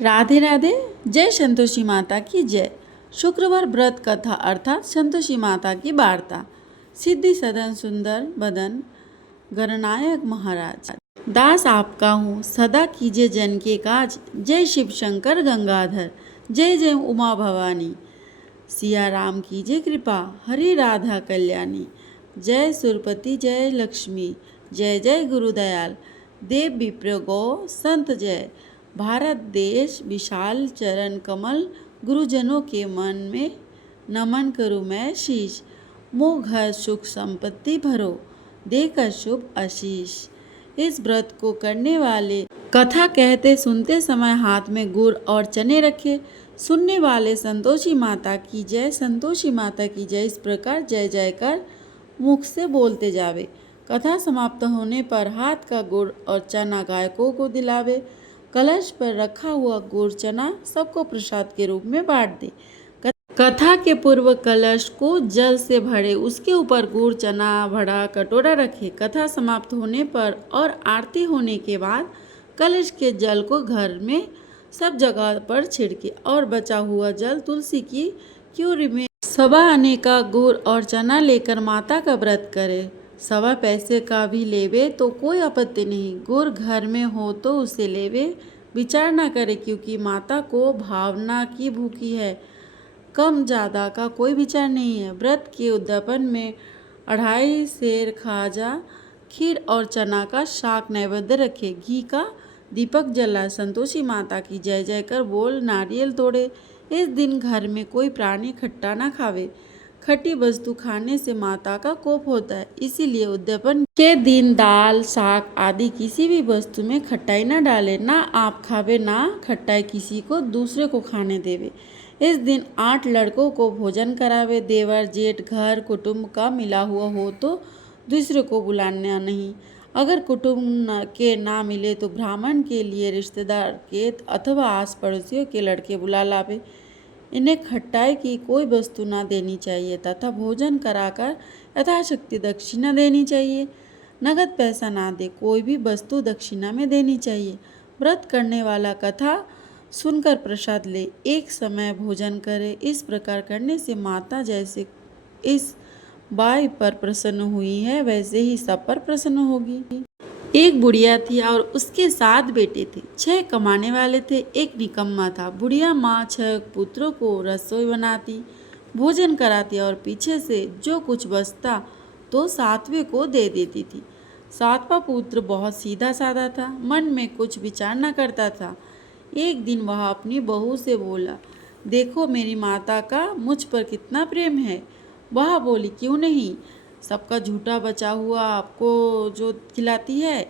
राधे राधे। जय संतोषी माता की जय। शुक्रवार व्रत कथा अर्थात संतोषी माता की वार्ता। सिद्धि सदन सुंदर बदन गणनायक महाराज, दास आपका हूँ सदा कीजिए जन के काज। जय शिव शंकर गंगाधर, जय जय उमा भवानी। सिया राम कीजिए कृपा, हरि राधा कल्याणी। जय सुरपति जय लक्ष्मी, जय जय गुरुदयाल। देव विप्र गौ संत जय, भारत देश विशाल चरण कमल। गुरुजनों के मन में नमन करूँ मैं शीश। मोह घर सुख संपत्ति भरो, देकर शुभ आशीष। इस व्रत को करने वाले कथा कहते सुनते समय हाथ में गुड़ और चने रखे। सुनने वाले संतोषी माता की जय, संतोषी माता की जय, इस प्रकार जय जयकार मुख से बोलते जावे। कथा समाप्त होने पर हाथ का गुड़ और चना गायकों को दिलावे। कलश पर रखा हुआ गुड़ चना सबको प्रसाद के रूप में बांट दे। कथा के पूर्व कलश को जल से भरे, उसके ऊपर गुड़ चना भरा कटोरा रखे। कथा समाप्त होने पर और आरती होने के बाद कलश के जल को घर में सब जगह पर छिड़के और बचा हुआ जल तुलसी की क्यूरी में सवा आने का गुड़ और चना लेकर माता का व्रत करे। सवा पैसे का भी लेवे तो कोई आपत्ति नहीं। गुड़ घर में हो तो उसे लेवे, विचार न करे, क्योंकि माता को भावना की भूखी है। कम ज़्यादा का कोई विचार नहीं है। व्रत के उद्यापन में 2.5 सेर खाजा, खीर और चना का शाक नैवेद्य रखे। घी का दीपक जला, संतोषी माता की जय जय कर बोल, नारियल तोड़े। इस दिन घर में कोई प्राणी खट्टा ना खावे। खट्टी वस्तु खाने से माता का कोप होता है, इसीलिए उद्यापन के दिन दाल साग आदि किसी भी वस्तु में खट्टाई न डाले। ना आप खावे ना खट्टाई किसी को दूसरे को खाने देवे। इस दिन 8 लड़कों को भोजन करावे। देवर जेठ घर कुटुंब का मिला हुआ हो तो दूसरे को बुलाना नहीं। अगर कुटुंब के ना मिले तो ब्राह्मण के लिए रिश्तेदार के अथवा आस पड़ोसियों के लड़के बुला लावे। इन्हें खट्टाई की कोई वस्तु ना देनी चाहिए तथा भोजन कराकर यथाशक्ति दक्षिणा देनी चाहिए। नगद पैसा ना दे, कोई भी वस्तु दक्षिणा में देनी चाहिए। व्रत करने वाला कथा सुनकर प्रसाद ले, एक समय भोजन करे। इस प्रकार करने से माता जैसे इस बाई पर प्रसन्न हुई है, वैसे ही सब पर प्रसन्न होगी। एक बुढ़िया थी और उसके 7 बेटे थे। 6 कमाने वाले थे, एक निकम्मा था। बुढ़िया माँ 6 पुत्रों को रसोई बनाती, भोजन कराती और पीछे से जो कुछ बचता तो 7वें को दे देती थी। 7वां पुत्र बहुत सीधा साधा था, मन में कुछ विचार न करता था। एक दिन वह अपनी बहू से बोला, देखो मेरी माता का मुझ पर कितना प्रेम है। वह बोली, क्यों नहीं, सबका झूठा बचा हुआ आपको जो खिलाती है।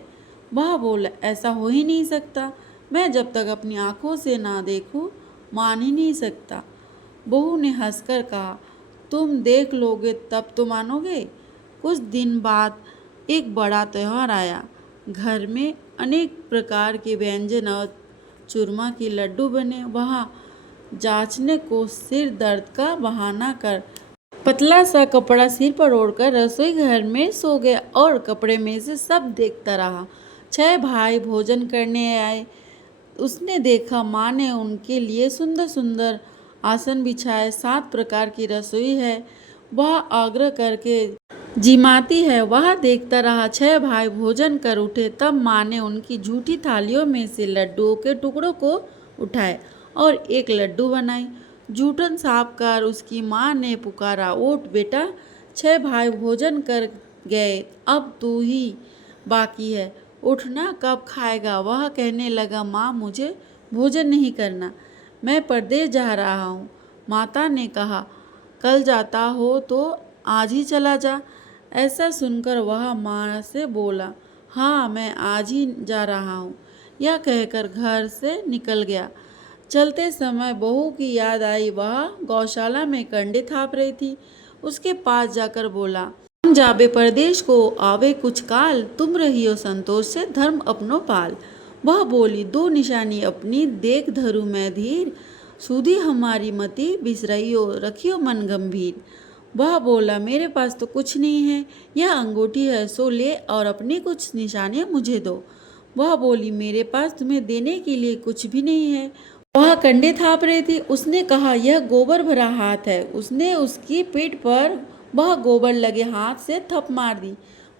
वह बोला, ऐसा हो ही नहीं सकता, मैं जब तक अपनी आंखों से ना देखूं मान ही नहीं सकता। बहू ने हंसकर कहा, तुम देख लोगे तब तो मानोगे। कुछ दिन बाद एक बड़ा त्यौहार आया। घर में अनेक प्रकार के व्यंजन और चूरमा के लड्डू बने। वहाँ जांचने को सिर दर्द का बहाना कर पतला सा कपड़ा सिर पर ओढ़कर रसोई घर में सो गया और कपड़े में से सब देखता रहा। 6 भाई भोजन करने आए। उसने देखा माँ ने उनके लिए सुंदर सुंदर आसन बिछाए, 7 प्रकार की रसोई है, वह आग्रह करके जिमाती है। वह देखता रहा। 6 भाई भोजन कर उठे, तब माँ ने उनकी झूठी थालियों में से लड्डुओं के टुकड़ों को उठाए और एक लड्डू बनाई। जूठन साफ कर उसकी माँ ने पुकारा, उठ बेटा, 6 भाई भोजन कर गए, अब तू ही बाकी है, उठना, कब खाएगा। वह कहने लगा, माँ मुझे भोजन नहीं करना, मैं परदेश जा रहा हूँ। माता ने कहा, कल जाता हो तो आज ही चला जा। ऐसा सुनकर वह माँ से बोला, हाँ मैं आज ही जा रहा हूँ। यह कहकर घर से निकल गया। चलते समय बहू की याद आई। वह गौशाला में कंडे थाप रही थी। उसके पास जाकर बोला, हम जाबे परदेश को आवे कुछ काल, तुम रहियो संतोष से धर्म अपनो पाल। वह बोली, 2 निशानी अपनी देख धरू मैं धीर, सुधी हमारी मति बिसरइयो रखियो मन गंभीर। वह बोला, मेरे पास तो कुछ नहीं है, यह अंगूठी है सो ले और अपनी कुछ निशानियाँ मुझे दो। वह बोली, मेरे पास तुम्हें देने के लिए कुछ भी नहीं है। वह कंडे थाप रही थी। उसने कहा, यह गोबर भरा हाथ है। उसने उसकी पीठ पर वह गोबर लगे हाथ से थप मार दी।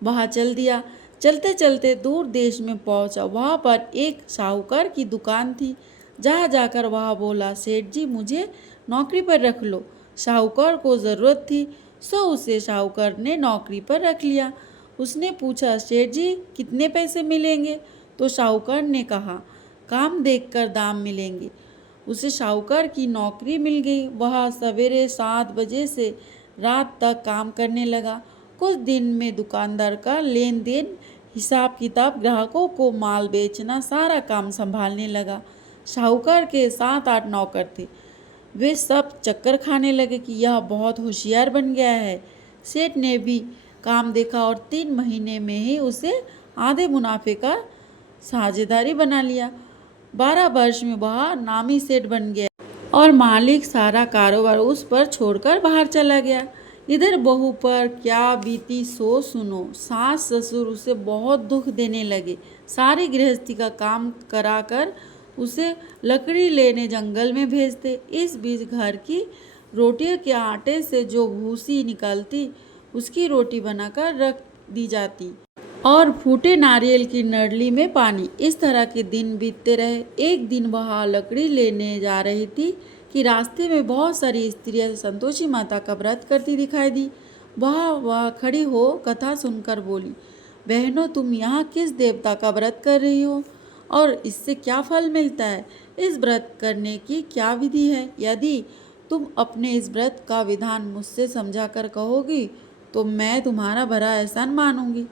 वह चल दिया। चलते चलते दूर देश में पहुंचा। वहाँ पर एक साहूकार की दुकान थी। जहाँ जाकर वह बोला, सेठ जी मुझे नौकरी पर रख लो। साहूकार को ज़रूरत थी, सो उसे साहूकार ने नौकरी पर रख लिया। उसने पूछा, सेठ जी कितने पैसे मिलेंगे? तो साहूकार ने कहा, काम देखकर दाम मिलेंगे। उसे साहूकार की नौकरी मिल गई। वह सवेरे 7 बजे से रात तक काम करने लगा। कुछ दिन में दुकानदार का लेन देन, हिसाब किताब, ग्राहकों को माल बेचना, सारा काम संभालने लगा। साहूकार के 7-8 नौकर थे। वे सब चक्कर खाने लगे कि यह बहुत होशियार बन गया है। सेठ ने भी काम देखा और 3 महीने में ही उसे आधे मुनाफे का साझेदारी बना लिया। 12 वर्ष में वह नामी सेठ बन गया और मालिक सारा कारोबार उस पर छोड़कर बाहर चला गया। इधर बहू पर क्या बीती सो सुनो। सास ससुर उसे बहुत दुख देने लगे। सारी गृहस्थी का काम कराकर उसे लकड़ी लेने जंगल में भेजते। इस बीच घर की रोटियों के आटे से जो भूसी निकलती, उसकी रोटी बनाकर रख दी जाती और फूटे नारियल की नडली में पानी। इस तरह के दिन बीतते रहे। एक दिन वह लकड़ी लेने जा रही थी कि रास्ते में बहुत सारी स्त्रियां संतोषी माता का व्रत करती दिखाई दी। वह खड़ी हो कथा सुनकर बोली, बहनों तुम यहाँ किस देवता का व्रत कर रही हो और इससे क्या फल मिलता है? इस व्रत करने की क्या विधि है? यदि तुम अपने इस व्रत का विधान मुझसे समझा कर कहोगी तो मैं तुम्हारा बड़ा एहसान मानूंगी।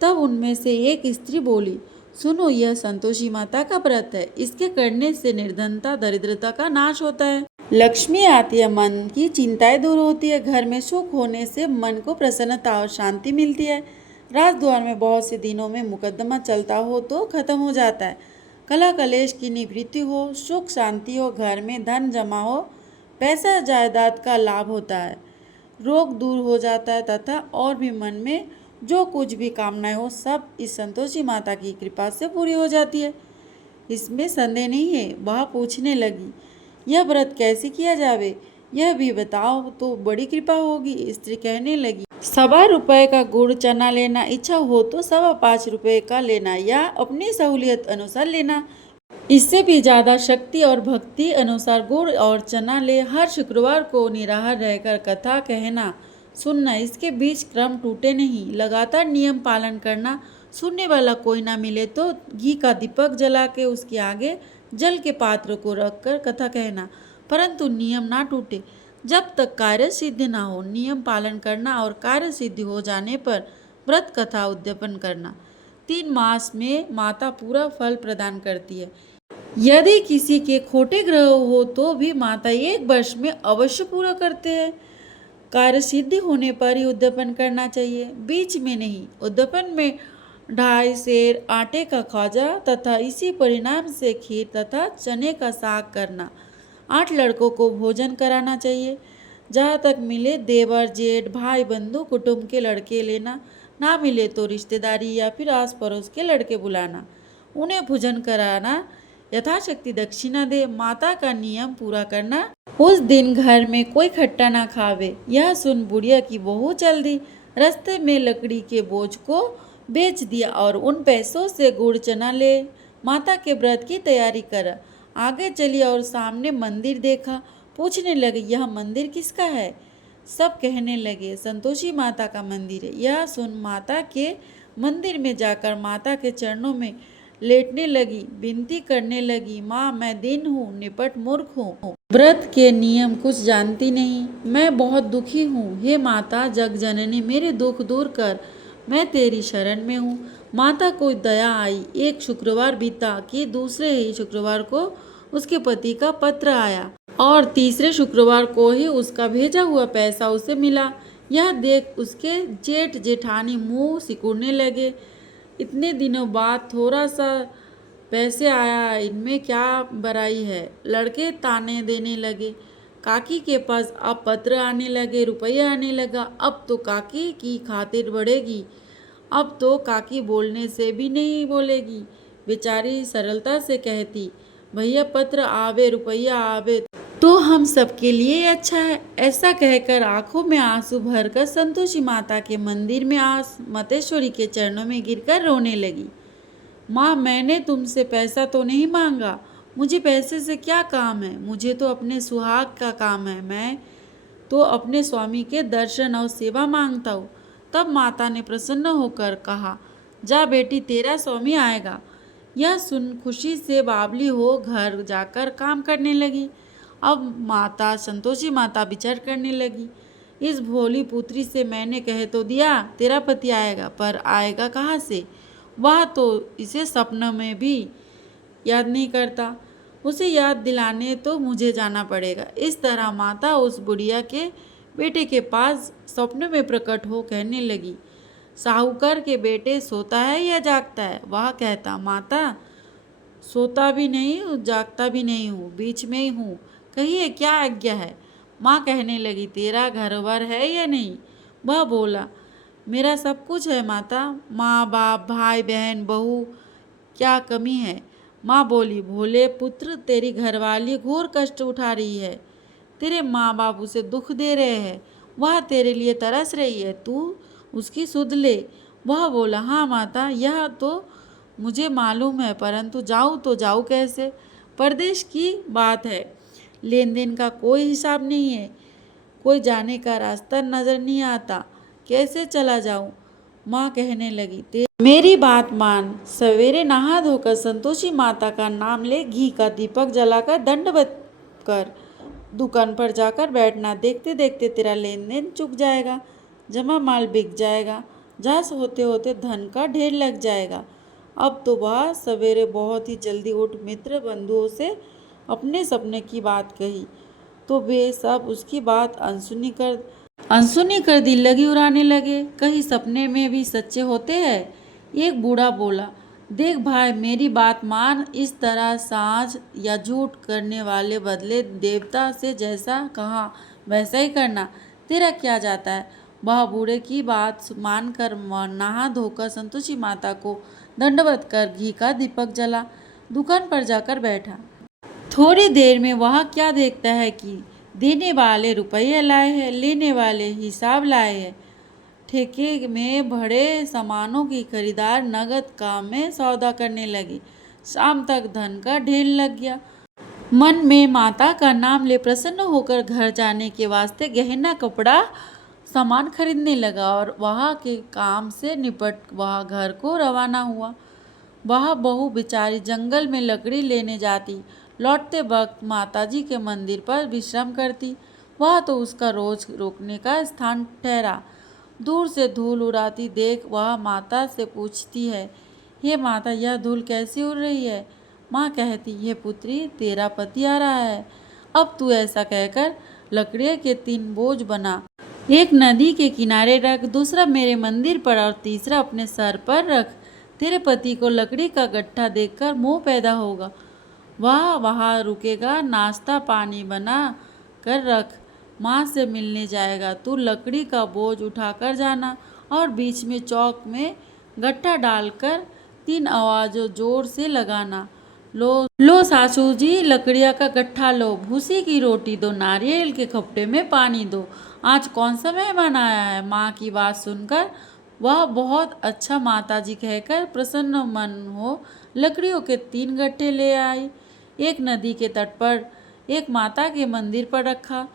तब उनमें से एक स्त्री बोली, सुनो यह संतोषी माता का व्रत है। इसके करने से निर्धनता दरिद्रता का नाश होता है, लक्ष्मी आती है, मन की चिंताएं दूर होती है, घर में सुख होने से मन को प्रसन्नता और शांति मिलती है। राजद्वार में बहुत से दिनों में मुकदमा चलता हो तो खत्म हो जाता है। कलह कलेश की निवृत्ति हो, सुख शांति हो, घर में धन जमा हो, पैसा जायदाद का लाभ होता है, रोग दूर हो जाता है तथा और भी मन में जो कुछ भी कामनाएं हो सब इस संतोषी माता की कृपा से पूरी हो जाती है। इसमें संदेह नहीं है। वह पूछने लगी, यह व्रत कैसे किया जावे, यह भी बताओ तो बड़ी कृपा होगी। स्त्री कहने लगी, 1.25 रुपये का गुड़ चना लेना, इच्छा हो तो 5.25 रुपये का लेना या अपनी सहूलियत अनुसार लेना। इससे भी ज़्यादा शक्ति और भक्ति अनुसार गुड़ और चना ले। हर शुक्रवार को निराहार रहकर कथा कहना सुनना, इसके बीच क्रम टूटे नहीं, लगातार नियम पालन करना। सुनने वाला कोई ना मिले तो घी का दीपक जला के उसके आगे जल के पात्र को रखकर कथा कहना, परंतु नियम ना टूटे जब तक कार्य सिद्ध ना हो। नियम पालन करना और कार्य सिद्धि हो जाने पर व्रत कथा उद्यापन करना। 3 मास में माता पूरा फल प्रदान करती है। यदि किसी के खोटे ग्रह हो तो भी माता 1 वर्ष में अवश्य पूरा करते हैं। कार्य सिद्धि होने पर ही उद्यापन करना चाहिए, बीच में नहीं। उद्यापन में 2.5 सेर आटे का खाजा तथा इसी परिणाम से खीर तथा चने का साग करना। 8 लड़कों को भोजन कराना चाहिए। जहाँ तक मिले देवर जेठ भाई बंधु कुटुंब के लड़के लेना, ना मिले तो रिश्तेदारी या फिर आस पड़ोस के लड़के बुलाना, उन्हें भोजन कराना, यथाशक्ति दक्षिणा दे। माता का नियम पूरा करना। उस दिन घर में कोई खट्टा ना खावे। यह सुन बुढ़िया की बहू चल दी। रास्ते में लकड़ी के बोझ को बेच दिया और उन पैसों से गुड़ चना ले माता के व्रत की तैयारी कर आगे चली और सामने मंदिर देखा। पूछने लगी, यह मंदिर किसका है? सब कहने लगे, संतोषी माता का मंदिर है। यह सुन माता के मंदिर में जाकर माता के चरणों में लेटने लगी, विनती करने लगी, माँ मैं दीन हूँ, निपट मूर्ख हूँ, व्रत के नियम कुछ जानती नहीं, मैं बहुत दुखी हूँ। हे माता जग जननी मेरे दुख दूर कर, मैं तेरी शरण में हूँ। माता को दया आई। एक शुक्रवार बीता कि दूसरे ही शुक्रवार को उसके पति का पत्र आया और तीसरे शुक्रवार को ही उसका भेजा हुआ पैसा उसे मिला। यह देख उसके जेठ जेठानी मुंह सिकुड़ने लगे। इतने दिनों बाद थोड़ा सा पैसे आया, इनमें क्या बुराई है? लड़के ताने देने लगे। काकी के पास अब पत्र आने लगे, रुपया आने लगा। अब तो काकी की खातिर बढ़ेगी, अब तो काकी बोलने से भी नहीं बोलेगी। बेचारी सरलता से कहती, भैया पत्र आवे रुपया आवे तो हम सबके लिए अच्छा है। ऐसा कहकर आंखों में आंसू भरकर संतोषी माता के मंदिर में मतेश्वरी के चरणों में गिरकर रोने लगी। माँ, मैंने तुमसे पैसा तो नहीं मांगा, मुझे पैसे से क्या काम है, मुझे तो अपने सुहाग का काम है, मैं तो अपने स्वामी के दर्शन और सेवा मांगता हूँ। तब माता ने प्रसन्न होकर कहा, जा बेटी, तेरा स्वामी आएगा। यह सुन खुशी से बावली हो घर जाकर काम करने लगी। अब माता संतोषी माता विचार करने लगी, इस भोली पुत्री से मैंने कह तो दिया तेरा पति आएगा, पर आएगा कहाँ से? वह तो इसे सपनों में भी याद नहीं करता, उसे याद दिलाने तो मुझे जाना पड़ेगा। इस तरह माता उस बुढ़िया के बेटे के पास सपनों में प्रकट हो कहने लगी, साहूकार के बेटे सोता है या जागता है? वह कहता, माता सोता भी नहीं हूँ जागता भी नहीं हूँ, बीच में ही हूँ, कहिए क्या आज्ञा है? माँ कहने लगी, तेरा घर-वर है या नहीं? वह बोला, मेरा सब कुछ है माता, माँ बाप भाई बहन बहू, क्या कमी है? माँ बोली, भोले पुत्र, तेरी घरवाली घोर कष्ट उठा रही है, तेरे माँ बाप उसे दुख दे रहे हैं, वह तेरे लिए तरस रही है, तू उसकी सुध ले। वह बोला, हाँ माता, यह तो मुझे मालूम है, परंतु जाऊँ तो जाऊँ कैसे? परदेश की बात है, लेन देन का कोई हिसाब नहीं है, कोई जाने का रास्ता नजर नहीं आता, कैसे चला जाऊँ? माँ कहने लगी, मेरी बात मान, सवेरे नहा धोकर संतोषी माता का नाम ले, घी का दीपक जलाकर दंडवत कर दुकान पर जाकर बैठना, देखते देखते तेरा लेन देन चुक जाएगा, जमा माल बिक जाएगा, जहाँ होते होते धन का ढेर लग जाएगा। अब तो वह सवेरे बहुत ही जल्दी उठ मित्र बंधुओं से अपने सपने की बात कही, तो वे सब उसकी बात अनसुनी कर दिल लगी उड़ाने लगे। कहीं सपने में भी सच्चे होते हैं। एक बूढ़ा बोला, देख भाई, मेरी बात मान, इस तरह साझ या झूठ करने वाले बदले देवता से जैसा कहा वैसा ही करना, तेरा क्या जाता है? वह बूढ़े की बात मानकर नहा धोकर संतोषी माता को दंडवत कर घी का दीपक जला दुकान पर जाकर बैठा। थोड़ी देर में वह क्या देखता है कि देने वाले रुपये लाए हैं, लेने वाले हिसाब लाए हैं। ठेके में भरे सामानों की खरीदार नगद काम में सौदा करने लगे। शाम तक धन का ढेर लग गया। मन में माता का नाम ले प्रसन्न होकर घर जाने के वास्ते गहना कपड़ा सामान खरीदने लगा और वहाँ के काम से निपट वह घर को रवाना हुआ। वह बहू बेचारी जंगल में लकड़ी लेने जाती, लौटते वक्त माताजी के मंदिर पर विश्राम करती। वह तो उसका रोज रोकने का स्थान ठहरा। दूर से धूल उड़ाती देख वह माता से पूछती है, हे माता, यह धूल कैसी उड़ रही है? माँ कहती, हे पुत्री, तेरा पति आ रहा है, अब तू ऐसा कहकर लकड़ी के 3 बोझ बना, एक नदी के किनारे रख, दूसरा मेरे मंदिर पर और तीसरा अपने सर पर रख। तेरे पति को लकड़ी का गट्ठा देखकर मोह पैदा होगा, वह वहाँ रुकेगा, नाश्ता पानी बना कर रख, माँ से मिलने जाएगा। तू लकड़ी का बोझ उठाकर जाना और बीच में चौक में गट्ठा डालकर 3 आवाज़ों जोर से लगाना, लो सासू जी, लकड़िया का गट्ठा लो, भूसी की रोटी दो, नारियल के खपटे में पानी दो, आज कौन सा मेहमान आया है? माँ की बात सुनकर वह बहुत अच्छा माताजी कहकर प्रसन्न मन हो लकड़ियों के 3 गट्ठे ले आई। एक नदी के तट पर, एक माता के मंदिर पर रखा।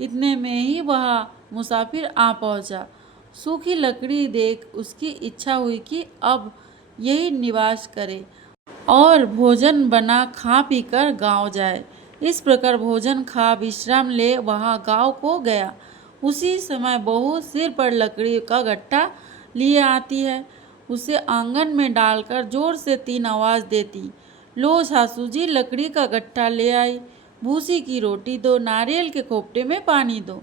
इतने में ही वह मुसाफिर आ पहुंचा। सूखी लकड़ी देख उसकी इच्छा हुई कि अब यही निवास करे और भोजन बना खा पीकर गांव जाए। इस प्रकार भोजन खा विश्राम ले वह गांव को गया। उसी समय बहू सिर पर लकड़ी का गट्ठा लिए आती है, उसे आंगन में डालकर जोर से 3 आवाज़ देती, लो सासू जी, लकड़ी का गट्ठा ले आई, भूसी की रोटी दो, नारियल के खोपटे में पानी दो,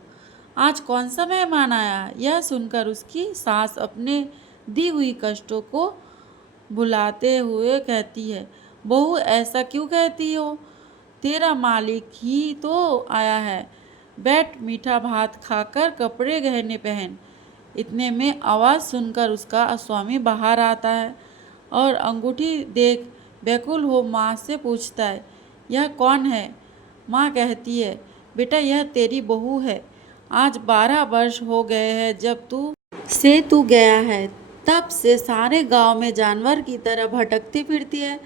आज कौन सा मेहमान आया? यह सुनकर उसकी सास अपने दी हुई कष्टों को बुलाते हुए कहती है, बहू ऐसा क्यों कहती हो? तेरा मालिक ही तो आया है, बैठ मीठा भात खाकर कपड़े गहने पहन। इतने में आवाज़ सुनकर उसका स्वामी बाहर आता है और अंगूठी देख व्याकुल हो माँ से पूछता है, यह कौन है? माँ कहती है, बेटा यह तेरी बहू है। आज 12 वर्ष हो गए हैं जब तू गया है। तब से सारे गांव में जानवर की तरह भटकती फिरती है।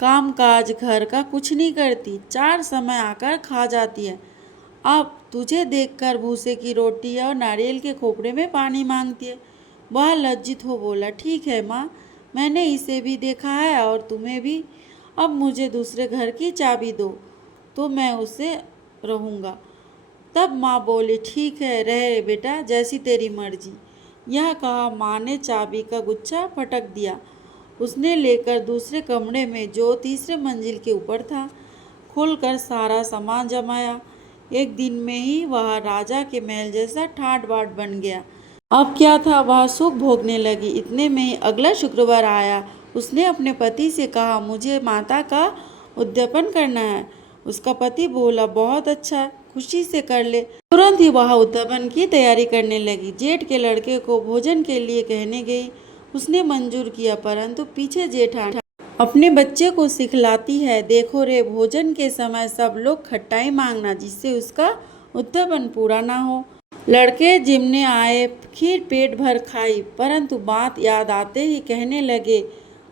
काम काज घर का कुछ नहीं करती, 4 समय आकर खा जाती है। अब तुझे देखकर भूसे की रोटी और नारियल के खोपड़े में पानी मांगती है। वह लज्जित हो बोला, ठीक है माँ, मैंने इसे भी देखा है और तुम्हें भी। अब मुझे दूसरे घर की चाबी दो तो मैं उससे रहूँगा। तब माँ बोली, ठीक है, रहे बेटा, जैसी तेरी मर्जी। यह कहा माँ ने चाबी का गुच्छा पटक दिया। उसने लेकर दूसरे कमरे में, जो तीसरे मंजिल के ऊपर था, खोलकर सारा सामान जमाया। एक दिन में ही वह राजा के महल जैसा ठाट बाट बन गया। अब क्या था, वह सुख भोगने लगी। इतने में ही अगला शुक्रवार आया। उसने अपने पति से कहा, मुझे माता का उद्यापन करना है। उसका पति बोला, बहुत अच्छा, खुशी से कर ले। तुरंत ही वह उद्यापन की तैयारी करने लगी। जेठ के लड़के को भोजन के लिए कहने गई। उसने मंजूर किया, परंतु पीछे जेठानी अपने बच्चे को सिखलाती है, देखो रे, भोजन के समय सब लोग खट्टाई मांगना, जिससे उसका उद्यापन पूरा ना हो। लड़के जिमने आए, खीर पेट भर खाई, परंतु बात याद आते ही कहने लगे,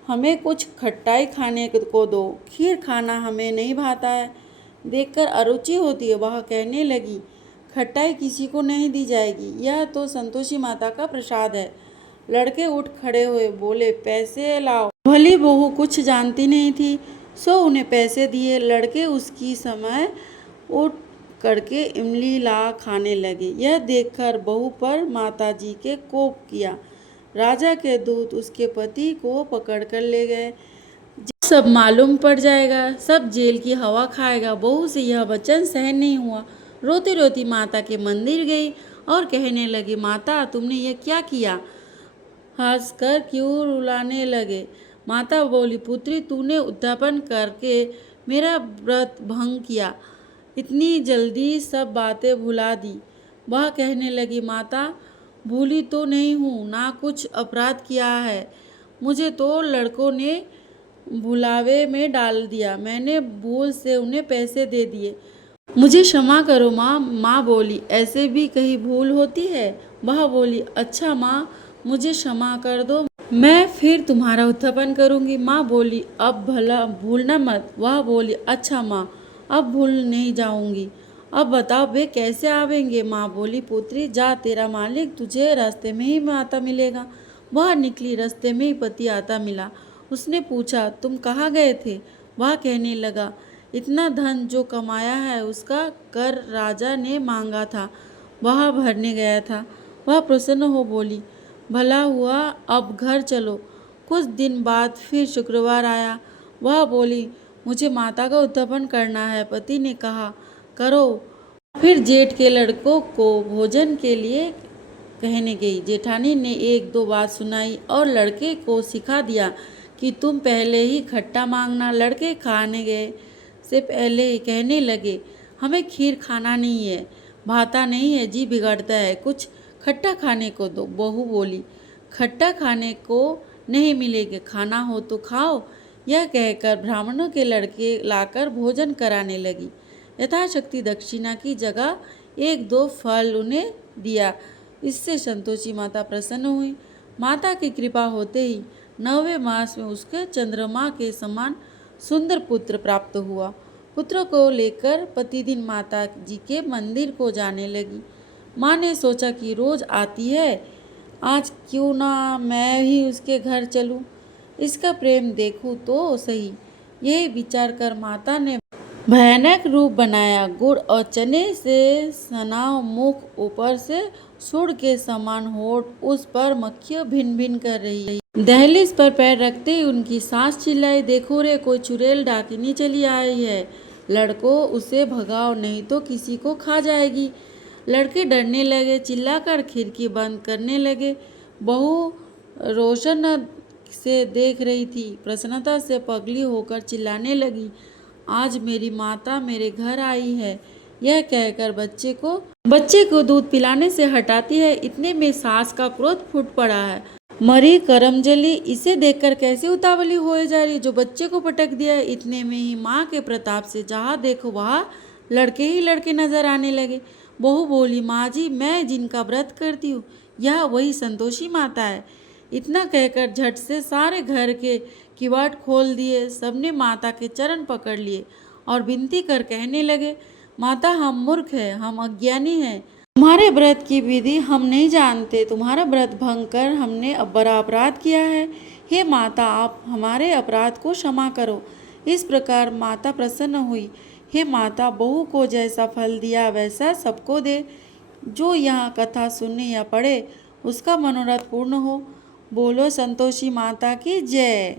हमें कुछ खट्टाई खाने को दो, खीर खाना हमें नहीं भाता है। देखकर अरुचि होती है। वह कहने लगी, खट्टाई किसी को नहीं दी जाएगी, यह तो संतोषी माता का प्रसाद है। लड़के उठ खड़े हुए, बोले, पैसे लाओ। भली बहू कुछ जानती नहीं थी, सो उन्हें पैसे दिए। लड़के उसकी समय उठ करके इमली ला खाने लगे। यह देखकर बहू पर माताजी के कोप किया। राजा के दूत उसके पति को पकड़कर ले गए। सब मालूम पड़ जाएगा, सब जेल की हवा खाएगा। बहू से यह वचन सहन नहीं हुआ। रोती रोती माता के मंदिर गई और कहने लगी, माता तुमने यह क्या किया? हंसकर क्यों रुलाने लगे? माता बोली, पुत्री, तूने उद्यापन करके मेरा व्रत भंग किया, इतनी जल्दी सब बातें भुला दी। वह कहने लगी, माता भूली तो नहीं हूँ, ना कुछ अपराध किया है। मुझे तो लड़कों ने भुलावे में डाल दिया, मैंने भूल से उन्हें पैसे दे दिए, मुझे क्षमा करो माँ। माँ बोली, ऐसे भी कहीं भूल होती है? वह बोली, अच्छा माँ, मुझे क्षमा कर दो, मैं फिर तुम्हारा उत्थापन करूँगी। माँ बोली, अब भला भूलना मत। वह बोली, अच्छा माँ, अब भूल नहीं जाऊँगी। अब बताओ वे कैसे आवेंगे? माँ बोली, पुत्री जा, तेरा मालिक तुझे रास्ते में ही आता मिलेगा। वह निकली, रास्ते में ही पति आता मिला। उसने पूछा, तुम कहाँ गए थे? वह कहने लगा, इतना धन जो कमाया है उसका कर राजा ने मांगा था, वह भरने गया था। वह प्रसन्न हो बोली, भला हुआ, अब घर चलो। कुछ दिन बाद फिर शुक्रवार आया। वह बोली, मुझे माता का उत्थापन करना है। पति ने कहा, करो। फिर जेठ के लड़कों को भोजन के लिए कहने गई। जेठानी ने एक दो बात सुनाई और लड़के को सिखा दिया कि तुम पहले ही खट्टा मांगना। लड़के खाने गए से पहले ही कहने लगे, हमें खीर खाना नहीं है, भाता नहीं है, जी बिगड़ता है, कुछ खट्टा खाने को दो। बहू बोली, खट्टा खाने को नहीं मिलेगा, खाना हो तो खाओ। यह कहकर ब्राह्मणों के लड़के लाकर भोजन कराने लगी। यथाशक्ति दक्षिणा की जगह एक दो फल उन्हें दिया। इससे संतोषी माता प्रसन्न हुई। माता की कृपा होते ही 9वें मास में उसके चंद्रमा के समान सुंदर पुत्र प्राप्त हुआ। पुत्र को लेकर प्रतिदिन माता जी के मंदिर को जाने लगी। माँ ने सोचा कि रोज आती है, आज क्यों ना मैं ही उसके घर चलूं, इसका प्रेम देखूं तो सही। यही विचार कर माता ने भयानक रूप बनाया। गुड़ और चने से सना मुख, ऊपर से सुड़ के समान होठ, उस पर मक्खियाँ भिन भिन कर रही। दहलीज पर पैर रखते ही उनकी सास चिल्लाई, देखो रे, कोई चुड़ैल डाकिनी चली आई है, लड़कों उसे भगाओ नहीं तो किसी को खा जाएगी। लड़के डरने लगे, चिल्लाकर खिड़की बंद करने लगे। बहू रोशन से देख रही थी, प्रसन्नता से पगली होकर चिल्लाने लगी, आज मेरी माता मेरे घर आई है। यह कहकर बच्चे को दूध पिलाने से हटाती है। इतने में सास का क्रोध फूट पड़ा है। मरी करमजली इसे देखकर कैसे उतावली होए जा रही, जो बच्चे को पटक दिया। इतने में ही माँ के प्रताप से जहाँ देखो वहाँ लड़के ही लड़के नजर आने लगे। बहू बोली, माँ जी, मैं जिनका व्रत करती हूँ यह वही संतोषी माता है। इतना कहकर झट से सारे घर के किवाड़ खोल दिए। सबने माता के चरण पकड़ लिए और विनती कर कहने लगे, माता, हम मूर्ख हैं, हम अज्ञानी हैं, तुम्हारे व्रत की विधि हम नहीं जानते, तुम्हारा व्रत भंग कर हमने बड़ा अपराध किया है। हे माता, आप हमारे अपराध को क्षमा करो। इस प्रकार माता प्रसन्न हुई। हे माता, बहू को जैसा फल दिया वैसा सबको दे। जो यहाँ कथा सुने या पढ़े उसका मनोरथ पूर्ण हो। बोलो संतोषी माता की जय।